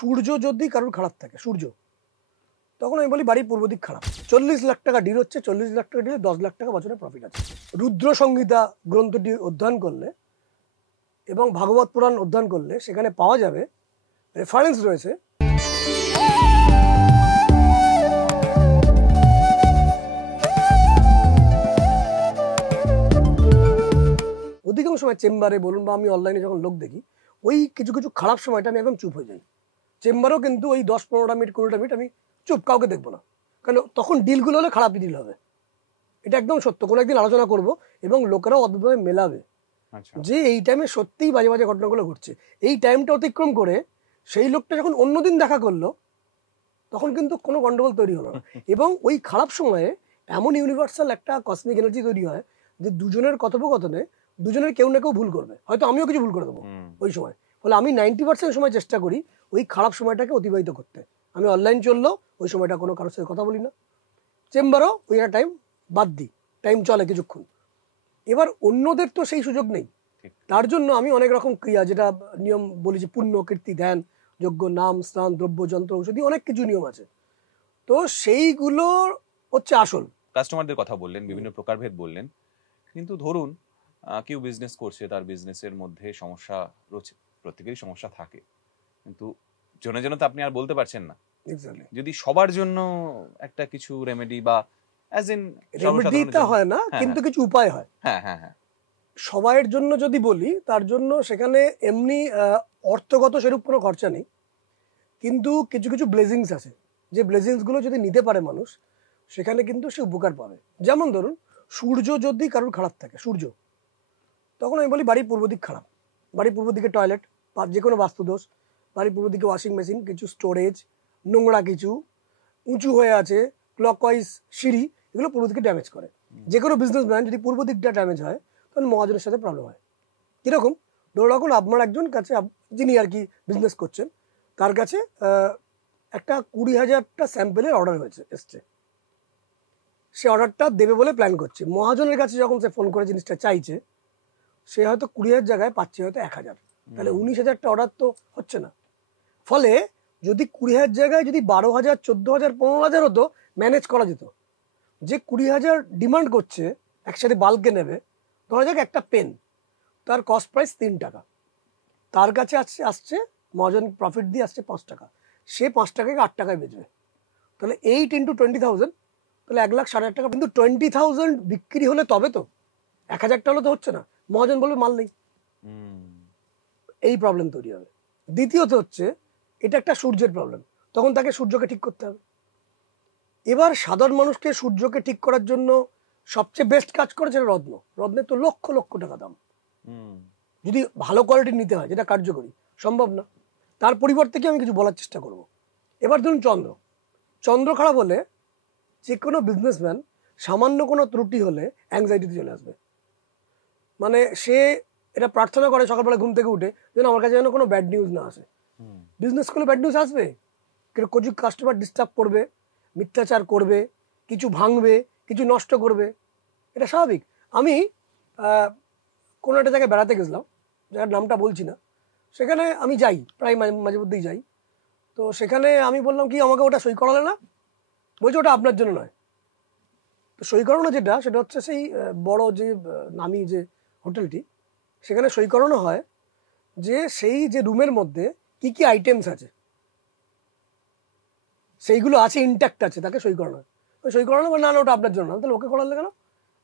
সূর্য যদি কারোর খারাপ থাকে, সূর্য, তখন আমি বলি বাড়ির পূর্ব দিক খারাপ। 40 লাখ টাকা ডিল হচ্ছে, 40 লাখ টাকা ডিলে 10 লাখ টাকা বছরে প্রফিট আছে। রুদ্র সংহিতা গ্রন্থটি অধ্যয়ন করলে এবং ভাগবত পুরাণ অধ্যয়ন করলে সেখানে পাওয়া যাবে, রেফারেন্স রয়েছে, অধিকাংশ সময় চেম্বারে বলুন বা আমি অনলাইনে যখন লোক দেখি, ওই কিছু কিছু খারাপ সময়টা আমি একদম চুপ হয়ে যাই। চেম্বারেও কিন্তু ওই 10-15টা মিনিট 20টা মিনিট আমি চুপ, কাউকে দেখবো না, কারণ তখন ডিলগুলো হলে খারাপই ডিল হবে। এটা একদম সত্য। কোনো একদিন আলোচনা করব এবং লোকেরাও অদ্ভুতভাবে মেলাবে যে এই টাইমে সত্যিই বাজে বাজে ঘটনাগুলো ঘটছে। এই টাইমটা অতিক্রম করে সেই লোকটা যখন অন্যদিন দেখা করলো, তখন কিন্তু কোনো গন্ডগোল তৈরি হলো না। এবং ওই খারাপ সময়ে এমন ইউনিভার্সাল একটা কসমিক এনার্জি তৈরি হয় যে দুজনের কথোপকথনে দুজনের কেউ না কেউ ভুল করবে, হয়তো আমিও কিছু ভুল করে দেবো ওই সময়। ফলে আমি 90% সময় চেষ্টা করি ওই খারাপ সময়টাকে অতিবাহিত করতে। আমি অনলাইন চললেও ওই সময়টা কোনো কারোর সাথে কথা বলি না, চেম্বারও ওই একটা টাইম বাদ দিই, টাইম চলে কিছুক্ষণ। এবার অন্যদের তো সেই সুযোগ নেই, তার জন্য আমি অনেক রকম ক্রিয়া, যেটা নিয়ম বলি যে পুণ্য, কীর্তি, ধ্যান, যজ্ঞ, নাম, স্নান, দ্রব্য, যন্ত্র, ঔষধি, অনেক কিছু নিয়ম আছে। তো সেইগুলো হচ্ছে আসল। কাস্টমারদের কথা বললেন, বিভিন্ন প্রকারভেদ বললেন, কিন্তু ধরুন কেউ বিজনেস করছে, তার বিজনেসের মধ্যে সমস্যা রয়েছে, প্রত্যেকেরই সমস্যা থাকে, কিন্তু জনে জনে তো আপনি আর বলতে পারছেন না। যদি সবার জন্য একটা কিছু রেমেডি বা অ্যাজ ইন রেমেডিটা হয় না, কিন্তু কিছু উপায় হয়। হ্যাঁ হ্যাঁ হ্যাঁ, সবার জন্য যদি বলি, তার জন্য সেখানে এমনি অর্থগত সেরূপ কোনো খরচা নেই, কিন্তু কিছু কিছু ব্লেসিংস আছে, যে ব্লেসিংসগুলো যদি নিতে পারে মানুষ, সেখানে কিন্তু সে উপকার পাবে। যেমন ধরুন, সূর্য যদি কারোর খারাপ থাকে, সূর্য, তখন আমি বলি বাড়ির পূর্ব দিক খারাপ। বাড়ির পূর্ব দিকে টয়লেট বা যে কোনো বাস্তুদোষ, বাড়ির পূর্ব দিকে ওয়াশিং মেশিন, কিছু স্টোরেজ, নোংরা কিছু উঁচু হয়ে আছে, ক্লকওয়াইজ সিঁড়ি, এগুলো পূর্ব দিকে ড্যামেজ করে। যে কোনো বিজনেসম্যান যদি পূর্ব দিকটা ড্যামেজ হয়, তখন মহাজনের সাথে প্রবলেম হয়। কীরকম? ধরো রাখুন আপনার একজন কাছে, যিনি আর কি বিজনেস করছেন, তার কাছে একটা 20,000টা স্যাম্পেলের অর্ডার এসছে। সে অর্ডারটা দেবে বলে প্ল্যান করছে। মহাজনের কাছে যখন সে ফোন করে জিনিসটা চাইছে, সে হয়তো 20,000 জায়গায় পাচ্ছে হয়তো 1,000, তাহলে 19,000টা অর্ডার তো হচ্ছে না। ফলে যদি 20,000 জায়গায় যদি 12,000, 14,000, 15,000 হতো, ম্যানেজ করা যেত। যে 20,000 ডিমান্ড করছে, একসাথে বাল্কে নেবে, ধরা যাক একটা পেন, তার কস্ট প্রাইস 3 টাকা, তার কাছে আসছে মহাজন প্রফিট দিয়ে আসছে 5 টাকা, সে 5 টাকাকে 8 টাকায় বেচবে, তাহলে 8 × 20,000, তাহলে 1,60,000 টাকা। কিন্তু 20,000 বিক্রি হলে তবে তো, 1,000টা হলে তো হচ্ছে না, মহাজন বলবে মাল নেই, এই প্রবলেম তৈরি হবে। দ্বিতীয়ত হচ্ছে, এটা একটা সূর্যের প্রবলেম, তখন তাকে সূর্যকে ঠিক করতে হবে। এবার সাধারণ মানুষকে সূর্যকে ঠিক করার জন্য সবচেয়ে বেস্ট কাজ করেছে রত্ন। রত্নের তো লক্ষ লক্ষ টাকা দাম, যদি ভালো কোয়ালিটির নিতে হয়, যেটা কার্যকরী, সম্ভব না। তার পরিবর্তে কি আমি কিছু বলার চেষ্টা করব। এবার ধরুন চন্দ্র খারাপ হলে যে কোনো বিজনেসম্যান সামান্য কোনো ত্রুটি হলে অ্যাংজাইটিতে চলে আসবে। মানে সে এটা প্রার্থনা করে সকালবেলা ঘুম থেকে উঠে, যেন আমার কাছে যেন কোনো ব্যাড নিউজ না আসে। বিজনেস করলে ব্যাড নিউজ আসবে, কিছু কাস্টমার ডিস্টার্ব করবে, মিথ্যাচার করবে, কিছু ভাঙবে, কিছু নষ্ট করবে, এটা স্বাভাবিক। আমি কোনো একটা জায়গায় বেড়াতে গেছিলাম, যার নামটা বলছি না, সেখানে আমি যাই প্রায় মাঝে মধ্যেই যাই। তো সেখানে আমি বললাম কি আমাকে ওটা সই করালে না, বলছে ওটা আপনার জন্য নয়। তো সই করানো যেটা, সেটা হচ্ছে সেই বড় যে নামি যে হোটেলটি, সেখানে সই করানো হয় যে সেই যে রুমের মধ্যে কি কি আইটেমস আছে, সেইগুলো আছে, ইনট্যাক্ট আছে, তাকে সই করানো হয়। সই করানো না, না ওটা আপনার জন্য না। তাহলে ওকে করালে কেন?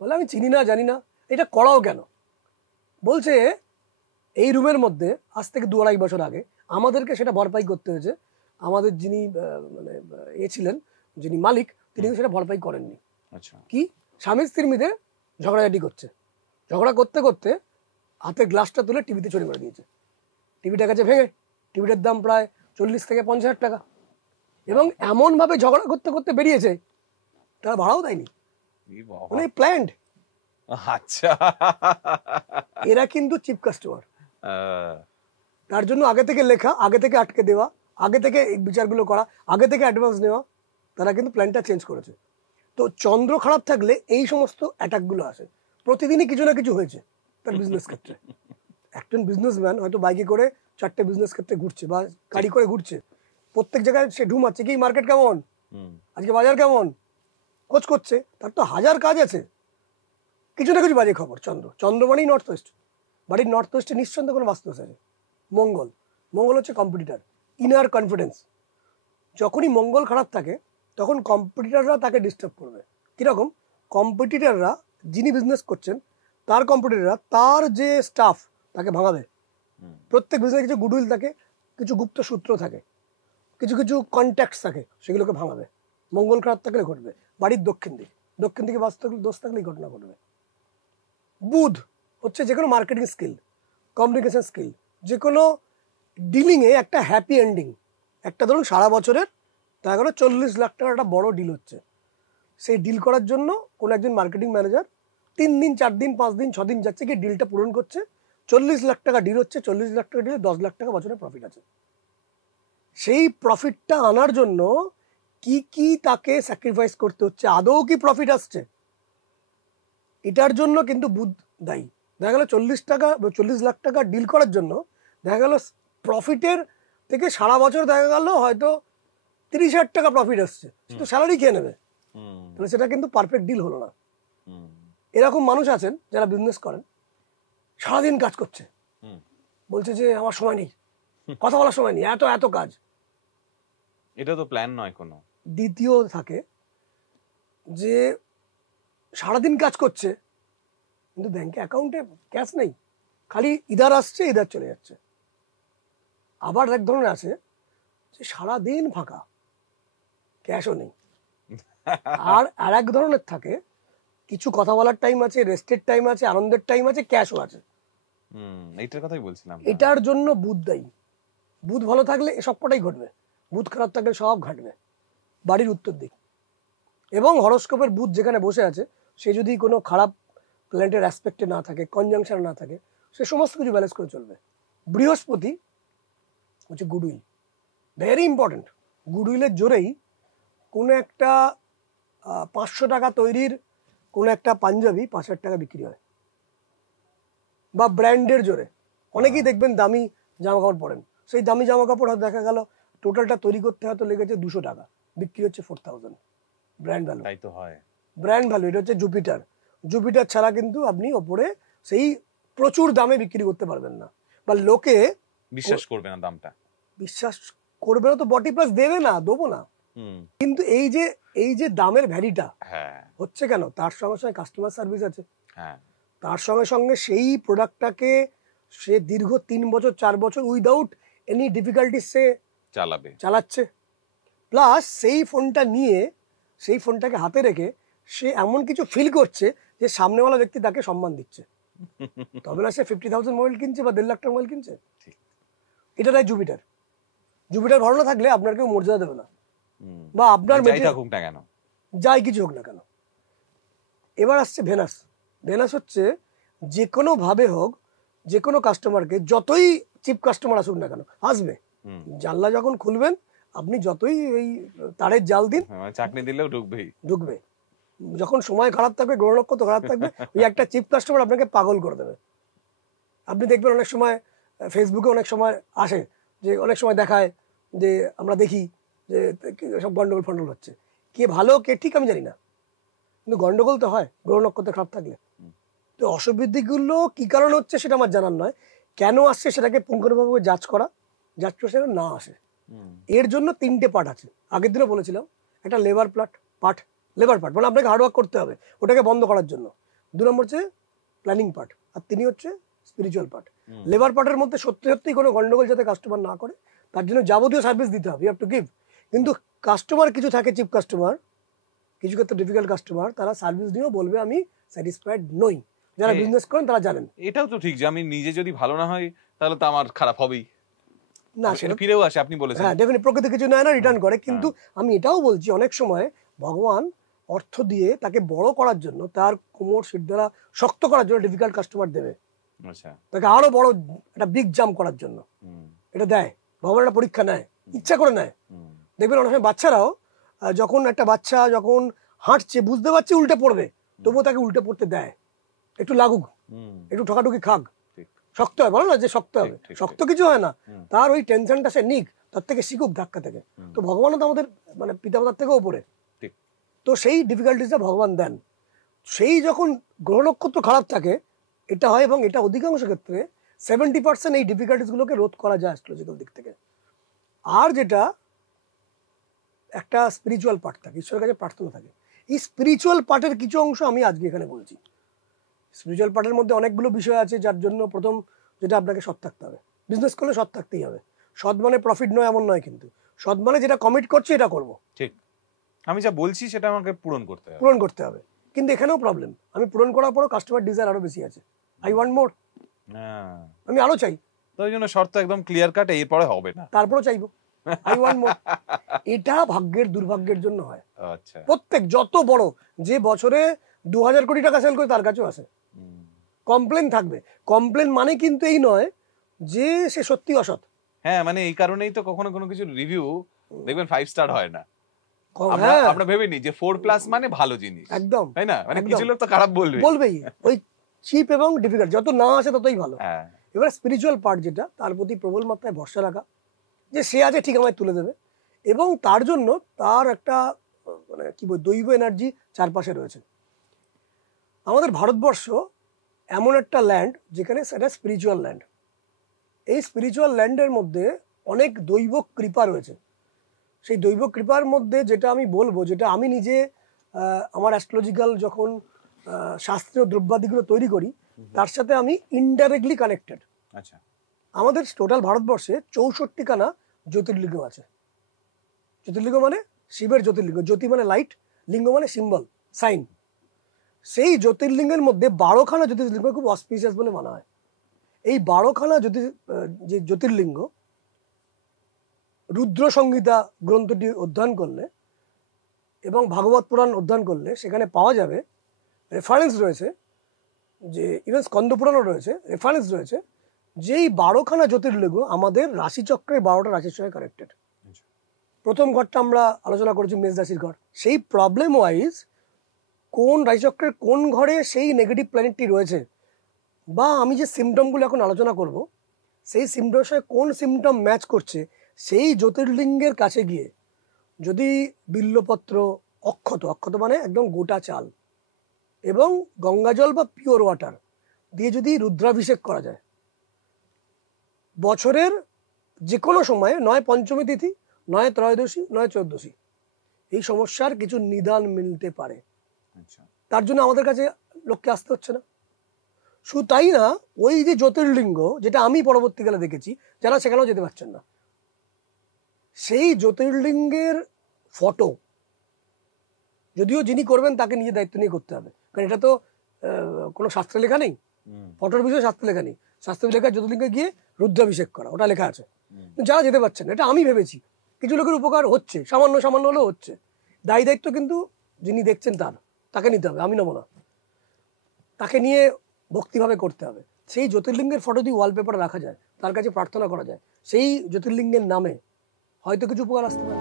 বলে আমি চিনি না, জানি না, এটা করাও কেন? বলছে এই রুমের মধ্যে আজ থেকে 2-2.5 বছর আগে আমাদেরকে সেটা ভরপাই করতে হয়েছে। আমাদের যিনি মানে ছিলেন, যিনি মালিক, তিনি সেটা ভরপাই করেননি। কি স্বামী স্ত্রীর মধ্যে ঝগড়াঝাটি করছে, ঝগড়া করতে করতে হাতে গ্লাসটা তুলে টিভিতে ছড়িয়ে করে দিয়েছে। টিভিটার কাছে ভেঙে, টিভিটার দাম প্রায় 40,000 থেকে 50,000 টাকা। এবং এমনভাবে ঝগড়া করতে করতে বেরিয়েছে, তারা ভাড়াও দেয়নি, মানে প্ল্যান্ড। আচ্ছা, এরা কিন্তু চিপ কাস্টমার। তার জন্য আগে থেকে লেখা, আগে থেকে আটকে দেওয়া, আগে থেকে বিচারগুলো করা, আগে থেকে অ্যাডভান্স নেওয়া, তারা কিন্তু প্ল্যানটা চেঞ্জ করেছে। তো চন্দ্র খারাপ থাকলে এই সমস্ত অ্যাটাকগুলো আসে। প্রতিদিনই কিছু না কিছু হয়েছে তার বিজনেস ক্ষেত্রে। একজন বিজনেসম্যান হয়তো বাইকে করে 4টে বিজনেস ক্ষেত্রে ঘুরছে বা গাড়ি করে ঘুরছে, প্রত্যেক জায়গায় সে ঢুমাচ্ছে কি মার্কেট কেমন, আজকে বাজার কেমন, খোঁজ করছে। তার তো হাজার কাজ আছে, কিছু না কিছু বাজে খবর। চন্দ্র মানেই নর্থ ওয়েস্ট, বাড়ির নর্থ ওয়েস্টে নিঃসন্দেহে কোনো বাস্তু আছে। মঙ্গল হচ্ছে কম্পিটিটার, ইনার কনফিডেন্স। যখনই মঙ্গল খারাপ থাকে তখন কম্পিটিটাররা তাকে ডিস্টার্ব করবে। কিরকম? কম্পিটিটাররা যিনি বিজনেস করছেন তার কম্পিটিটাররা তার যে স্টাফ তাকে ভাঙাবে। প্রত্যেক বিজনেসে কিছু গুডউইল থাকে, কিছু গুপ্ত সূত্র থাকে, কিছু কিছু কন্ট্যাক্টস থাকে, সেগুলোকে ভাঙাবে। মঙ্গল খারাপ থাকলে ঘটবে। বাড়ির দক্ষিণ দিকে দোষ থাকলেই ঘটনা ঘটবে। বুধ হচ্ছে যে কোনো মার্কেটিং স্কিল, কমিউনিকেশন স্কিল, যে কোনো ডিলিংয়ে একটা হ্যাপি এন্ডিং। একটা ধরুন সারা বছরের দেখা গেলো 40 লাখ টাকার একটা বড় ডিল হচ্ছে, সেই ডিল করার জন্য কোনো একজন মার্কেটিং ম্যানেজার 3 দিন 4 দিন 5 দিন 6 দিন যাচ্ছে গিয়ে ডিলটা পূরণ করছে। 40 লাখ টাকা ডিল হচ্ছে, 40 লাখ টাকা ডিলে 10 লাখ টাকা বছরে প্রফিট আছে। সেই প্রফিটটা আনার জন্য কি কি তাকে স্যাক্রিফাইস করতে হচ্ছে, আদৌ কি প্রফিট আসছে, এটার জন্য কিন্তু বুধ দায়ী। দেখা গেল 40 লাখ টাকা ডিল করার জন্য দেখা গেল প্রফিটের থেকে সারা বছর দেখা গেল হয়তো 30,000 টাকা প্রফিট আসছে, সে তো স্যালারি খেয়ে নেবে, তাহলে সেটা কিন্তু পারফেক্ট ডিল হলো না। এরকম মানুষ আছেন যারা বিজনেস করেন, সারাদিন কাজ করছে, বলছে যে আমার সময় নেই, কথা বলার সময় নেই, এত এত কাজ। এটা তো প্ল্যান নয় কোনো। দ্বিতীয় থাকে যে সারাদিন কাজ করছে কিন্তু ব্যাংকে অ্যাকাউন্টে ক্যাশ নেই, খালি ইধার আসছে ইধার চলে যাচ্ছে। আবার এক ধরনের আছে যে সারাদিন ফাঁকা, ক্যাশও নেই। আর এক ধরনের থাকে কিছু কথা বলার টাইম আছে, রেস্টের টাইম আছে, আনন্দের টাইম আছে, ক্যাশও আছে। এইটার কথাই বলছিলাম। এটার জন্য বুধ দায়ী। বুধ ভালো থাকলে এসব কটাই ঘটবে, বুধ খারাপ থাকলে সব ঘটবে। বাড়ির উত্তর দিক এবং হরোস্কোপের বুধ যেখানে বসে আছে সে যদি কোনো খারাপ প্ল্যানেটের অ্যাসপেক্টে না থাকে, কনজাংশন না থাকে, সে সমস্ত কিছু ব্যালেন্স করে চলবে। বৃহস্পতি হচ্ছে গুডউইল, ভেরি ইম্পর্টেন্ট। গুডউইলের জোরেই কোনো একটা 500 টাকা তৈরির কোনো একটা পাঞ্জাবি 5,000 টাকা বিক্রি হয়, বা ব্র্যান্ডের জোরে। অনেকেই দেখবেন দামি জামা কাপড় পরেন, সেই দামি জামা কাপড় হয়তো দেখা গেল টোটালটা তৈরি করতে হয়তো লেগেছে 200 টাকা, বিক্রি হচ্ছে 4,000। ব্র্যান্ড ভ্যালু, তাই তো হয়। Brand value. এটা হচ্ছে জুপিটার ছাড়া কিন্তু আপনি ওপরে সেই প্রচুর দামে বিক্রি করতে পারবেন না, বা লোকে বিশ্বাস করবে না দামটা। বিশ্বাস করবে না তো বডি প্লাস দেবে না, দেবো না। কিন্তু এই যে দামের ভ্যালিটা হচ্ছে কেন, তার সঙ্গে সঙ্গে কাস্টমার সার্ভিস আছে, তার সঙ্গে সঙ্গে সেই প্রোডাক্টটাকে সে দীর্ঘ 3 বছর 4 বছর উইদাউট এনি ডিফিকাল্টিস সে চালাচ্ছে। প্লাস সেই ফোনটা নিয়ে, সেই ফোনটাকে হাতে রেখে সে এমন কিছু ফিল করছে যে সামনেওয়ালা ব্যক্তি তাকে সম্মান দিচ্ছে। তবে না সে 50,000 মোবাইল কিনছে বা 1.5 লাখ টাকা মোবাইল কিনছে। এটা তাই জুপিটার ভালো না থাকলে আপনার কেউ মর্যাদা দেবে না, বা আপনার যাই কিছু হোক না কেন। এবার আসছে ভেনাস হচ্ছে যে কোনো ভাবে হোক, যে কোনো কাস্টমারকে, যতই চিপ কাস্টমার আসুক না কেন, আসবে। জানলা যখন খুলবেন আপনি যতই ওই তারের জাল দিন, চাকনি দিলেও ঢুকবে। যখন সময় খারাপ থাকবে, গ্রহ নক্ষত্র খারাপ থাকবে, ওই একটা চিপ কাস্টমার আপনাকে পাগল করে দেবে। আপনি দেখবেন অনেক সময় ফেসবুকে অনেক সময় আসে যে অনেক সময় দেখায় যে আমরা দেখি যে সব গন্ডগোল ফন্ডগোল হচ্ছে, কে ভালো কে ঠিক আমি জানি না, কিন্তু গন্ডগোল তো হয় গ্রহ নক্ষত্র খারাপ থাকলে। তো অসুবিধাগুলো কি কারণে হচ্ছে সেটা আমার জানার নয়, কেন আসছে সেটাকে পুঙ্খানুপুঙ্খভাবে যাচ করে না আসে। এর জন্য 3টে পার্ট আছে, আগের দিনও বলেছিলাম। একটা লেবার পার্ট, মানে আপনাকে হার্ডওয়ার্ক করতে হবে ওটাকে বন্ধ করার জন্য। 2 নম্বর হচ্ছে প্ল্যানিং পার্ট, আর 3 হচ্ছে স্পিরিচুয়াল পার্ট। লেবার পার্টের মধ্যে সত্যি কোনো গন্ডগোল যাতে কাস্টমার না করে তার জন্য যাবতীয় সার্ভিস দিতে হবে, ইউ হ্যাভ টু গিভ। কিন্তু কাস্টমার কিছু থাকে, চিপ কাস্টমার, কিছু ক্ষেত্রে ডিফিকাল্ট কাস্টমার, তারা সার্ভিস দিয়েও বলবে আমি স্যাটিসফাইড নই। যারা বিজনেস করেন তারা জানেন। এটাও তো ঠিক যে আমি নিজে যদি ভালো না হয় তাহলে তো আমার খারাপ হবেই না, সেটা ফিরেও আসে। আপনি বলেছেন হ্যাঁ, ডেফিনেটলি প্রকৃতি কিছু নেয় না, রিটার্ন করে। কিন্তু আমি এটাও বলছি অনেক সময় ভগবান অর্থ দিয়ে তাকে বড় করার জন্য, তার কোমর সিট দ্বারা শক্ত করার জন্য ডিফিকাল্ট কাস্টমার দেবে, তাকে আরো বড় একটা বিগ জাম্প করার জন্য এটা দেয়। ভগবান একটা পরীক্ষা নেয়, ইচ্ছা করে নেয়। দেখবেন অনেক সময় বাচ্চারাও, যখন একটা বাচ্চা যখন হাঁটছে বুঝতে পারছে উল্টে পড়বে, তবুও তাকে উল্টে পড়তে দেয়, একটু লাগুক, একটু ঠকাঠুকি খাক, শক্ত হয়, বলো না যে শক্ত হবে, শক্ত কিছু হয় না, তার ওই টেনশনটা সে নিক, তার থেকে শিখুক ধাক্কা থেকে। তো ভগবানও তো আমাদের মানে পিতামাতার থেকেও উপরে, ঠিক। তো সেই ডিফিকাল্টিসটা ভগবান দেন। সেই যখন গ্রহ নক্ষত্র খারাপ থাকে এটা হয়, এবং এটা অধিকাংশ ক্ষেত্রে 70% এই ডিফিকাল্টিসগুলোকে রোধ করা যায় অ্যাস্ট্রোলজিক্যাল দিক থেকে। আর যেটা একটা স্পিরিচুয়াল পার্ট থাকে, ঈশ্বরের কাছে প্রার্থনা থাকে, এই স্পিরিচুয়াল পার্টের কিছু অংশ আমি আজকে এখানে বলছি। স্পিরিচুয়াল পার্টের মধ্যে অনেকগুলো বিষয় আছে, যার জন্য প্রথম যেটা আপনাকে সৎ থাকতে হবে। বিজনেস করলে সৎ থাকতেই হবে। সৎ মানে প্রফিট নয় এমন নয়, কিন্তু সৎ মানে যেটা কমিট করছে এটা করব, ঠিক, আমি যা বলছি সেটা আমাকে পূরণ করতে হবে। কিন্তু এখানেও প্রবলেম, আমি পূরণ করার পরও কাস্টমার ডিজায়ার আরো বেশি আছে, আই ওয়ান্ট মোর, আমি আরো চাই। তো ওই জন্য শর্ত একদম ক্লিয়ার কাট, এরপরে হবে না, তারপরও চাইবো, আই ওয়ান্ট মোর। এটা ভাগ্যের দুর্ভাগ্যের জন্য হয়। আচ্ছা, প্রত্যেক যত বড় যে বছরে 2000 কোটি টাকা সেল করে তার কাছেও আসে, কমপ্লেন থাকবে। কমপ্লেন মানে কিন্তু এই নয় যে সে সত্যি অসৎ। হ্যাঁ, মানে এই কারণেই তো কখনো কোনো কিছু রিভিউ দেখবেন 5 স্টার হয় না। আমরা ভেবে নিই যে 4+ মানে ভালো জিনিস, একদম, তাই না? মানে কিছু লোক তো খারাপ বলবেই, ওই চিপ এবং ডিফিকাল্ট, যত না আসে ততই ভালো। হ্যাঁ। এবার স্পিরিচুয়াল পার্ট যেটা, তার প্রতি প্রবল মাত্রায় ভরসা রাখা, যে সে আছে ঠিক আমায় তুলে দেবে, এবং তার জন্য তার একটা মানে কি বল দৈব এনার্জি চারপাশে রয়েছে। আমাদের ভারতবর্ষ এমন একটা ল্যান্ড যেখানে সেটা স্পিরিচুয়াল ল্যান্ড। এই স্পিরিচুয়াল ল্যান্ডের মধ্যে অনেক দৈব কৃপা রয়েছে। সেই দৈব কৃপার মধ্যে যেটা আমি বলবো, যেটা আমি নিজে আমার অ্যাস্ট্রোলজিক্যাল যখন শাস্ত্রীয় দ্রব্যাদিগুলো তৈরি করি, তার সাথে আমি ইনডাইরেক্টলি কানেক্টেড। আচ্ছা, আমাদের টোটাল ভারতবর্ষে 64খানা জ্যোতির্লিঙ্গ আছে। জ্যোতির্লিঙ্গ মানে শিবের জ্যোতির্লিঙ্গ, জ্যোতি মানে লাইট, লিঙ্গ মানে সিম্বল, সাইন। সেই জ্যোতির্লিঙ্গের মধ্যে 12খানা জ্যোতির্লিঙ্গ খুব অসপিসিয়াস বলে মানা হয়। এই 12খানা যে জ্যোতির্লিঙ্গ, রুদ্র সংহিতা গ্রন্থটি অধ্যয়ন করলে এবং ভাগবত পুরাণ অধ্যয়ন করলে সেখানে পাওয়া যাবে, রেফারেন্স রয়েছে, যে ইভেন স্কন্দ পুরাণও রয়েছে, রেফারেন্স রয়েছে, যে এই 12খানা জ্যোতির্লিঙ্গ আমাদের রাশিচক্রের 12টা রাশির সঙ্গে কানেক্টেড। প্রথম ঘরটা আমরা আলোচনা করেছি মেষ রাশির ঘর। সেই প্রবলেম ওয়াইজ কোন রাশিচক্রের কোন ঘরে সেই নেগেটিভ প্ল্যানেটটি রয়েছে, বা আমি যে সিমটমগুলো এখন আলোচনা করব, সেই সিমটমের সঙ্গে কোন সিমটম ম্যাচ করছে, সেই জ্যোতির্লিঙ্গের কাছে গিয়ে যদি বিল্লপত্র, অক্ষত মানে একদম গোটা চাল, এবং গঙ্গাজল বা পিওর ওয়াটার দিয়ে যদি রুদ্রাভিষেক করা যায়, বছরের যে কোনো সময়ে, নয় পঞ্চমী তিথি, নয় ত্রয়োদশী, নয় চৌদ্দশী, এই সমস্যার কিছু নিদান মিলতে পারে। তার জন্য আমাদের কাছে লোককে আসতে হচ্ছে না। শুধু তাই না, ওই যে জ্যোতির্লিঙ্গ যেটা আমি পরবর্তীকালে দেখেছি যারা সেখানেও যেতে পারছেন না, সেই জ্যোতির্লিঙ্গের ফটো, যদিও যিনি করবেন তাকে নিজে দায়িত্ব নিয়ে করতে হবে, কারণ এটা তো কোনো শাস্ত্রে লেখা নেই, ফটোর বিষয়ে শাস্ত্রে লেখা নেই। শাস্ত্রে লেখা জ্যোতির্লিঙ্গে গিয়ে রুদ্রাভিষেক করা, ওটা লেখা আছে। যারা যেতে পারছেন, এটা আমি ভেবেছি কিছু লোকের উপকার হচ্ছে, সামান্য হলেও হচ্ছে, দায়িত্ব কিন্তু যিনি দেখছেন তাকে নিতে হবে, আমি নেবো না। তাকে নিয়ে ভক্তিভাবে করতে হবে। সেই জ্যোতির্লিঙ্গের ফটো দিয়ে ওয়ালপেপারে রাখা যায়, তার কাছে প্রার্থনা করা যায়, সেই জ্যোতির্লিঙ্গের নামে হয়তো কিছু উপকার আসতে পারে।